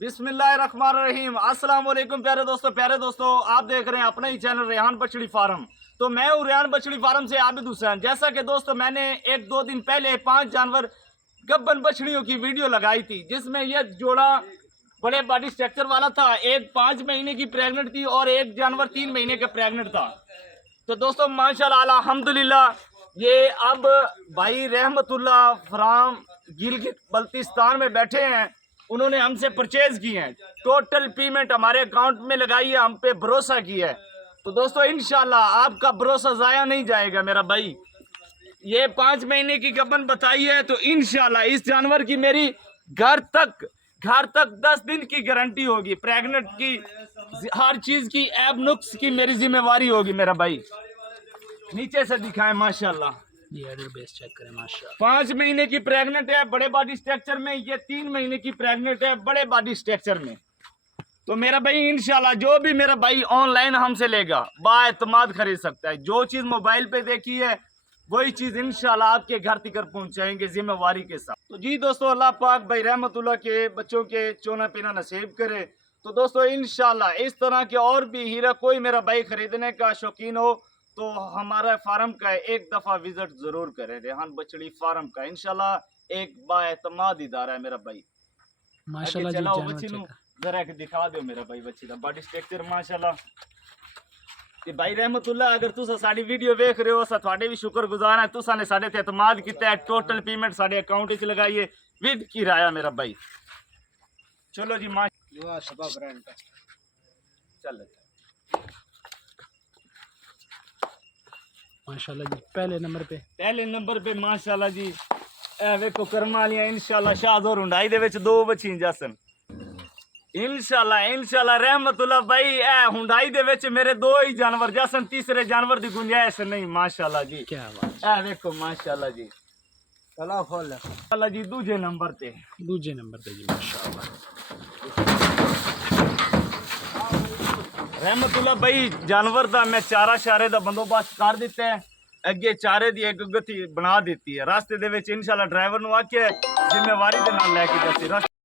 बिस्मिल्लाहिर्रहमानिर्रहीम। अस्सलाम वालेकुम प्यारे दोस्तों, आप देख रहे हैं अपना ही चैनल रेहान बछड़ी फार्म। तो मैं हूँ रेहान बछड़ी फार्म से आबिद हुसैन। जैसा कि दोस्तों मैंने 1-2 दिन पहले 5 जानवर गब्बन बछड़ियों की वीडियो लगाई थी, जिसमें यह जोड़ा बड़े बॉडी स्ट्रक्चर वाला था। एक 5 महीने की प्रेग्नेंट थी और एक जानवर 3 महीने का प्रेग्नेंट था। तो दोस्तों माशाल्लाह अल्हम्दुलिल्लाह ये अब भाई रहमतुल्लाह फ्राम गिलगित बल्तिस्तान में बैठे हैं। उन्होंने हमसे परचेज की है, टोटल पेमेंट हमारे अकाउंट में लगाई है, हम पे भरोसा किया है। तो दोस्तों इंशाल्लाह आपका भरोसा जाया नहीं जाएगा मेरा भाई। ये 5 महीने की गबन बताई है, तो इंशाल्लाह इस जानवर की मेरी घर तक 10 दिन की गारंटी होगी। प्रेग्नेंट की हर चीज की ऐब नुक्स की मेरी जिम्मेवारी होगी मेरा भाई। नीचे से दिखाएं माशाल्लाह, ये एडर बेस चेक करें माशाल्लाह। 5 महीने की प्रेग्नेंट है बड़े बॉडी स्ट्रक्चर में, ये 3 महीने की प्रेग्नेंट है बड़े बॉडी स्ट्रक्चर में। तो मेरा भाई इंशाल्लाह जो भी मेरा भाई ऑनलाइन हमसे लेगा बाएतमाद खरीद सकता है। जो चीज मोबाइल पे देखी है वही चीज इंशाल्लाह आपके घर तक पहुंचाएंगे जिम्मेवारी के साथ। तो जी दोस्तों अल्लाह पाक भाई रहमतुल्लाह के बच्चों के चोना पीना नसीब करे। तो दोस्तों इंशाल्लाह इस तरह के और भी हीरा कोई मेरा भाई खरीदने का शौकीन हो तो हमारा फार्म का एक दफा विजिट जरूर करें। रेहान बछड़ी फार्म का इंशाल्लाह एक बाएतमाद इदारा है मेरा भाई। माशाल्लाह जी, चलाओ जानवर बच्ची नू चेक जरा के दिखा दो मेरा भाई बच्ची दा बॉडी स्ट्रक्चर माशाल्लाह। कि भाई रहमतुल्लाह अगर तुसा साडी वीडियो देख रहे हो असा ਤੁਹਾਡੇ भी शुक्रगुजार है। तुसा ने साडे ते एतमाद कीता है, टोटल पेमेंट साडे अकाउंट विच लगाई है विद किराया मेरा भाई। चलो जी दुआ सबा ब्रांड का चल माशाल्लाह जी। पहले नंबर पे माशाल्लाह जी ए वेखो करम वालियां इंशाल्लाह शाहजोर हुंडाई दे विच 2 बच्चियां जसन इंशाल्लाह रहमतुल्लाह भाई। ए हुंडाई दे विच मेरे 2 ही जानवर जसन, तीसरे जानवर दी गुंजाइश नहीं माशाल्लाह जी। क्या बात ए वेखो माशाल्लाह जी। चला फुल माशाल्लाह जी दूजे नंबर पे जी माशाल्लाह। रहमतुल्लाह भाई जानवर दा मैं चारा शारे दा बंदोबस्त कर दिता है। अगे चारे दी एक गति बना दी है। रास्ते दे विच इंशाल्लाह ड्राइवर नु आके जिम्मेवारी दे नाल लेके जासी।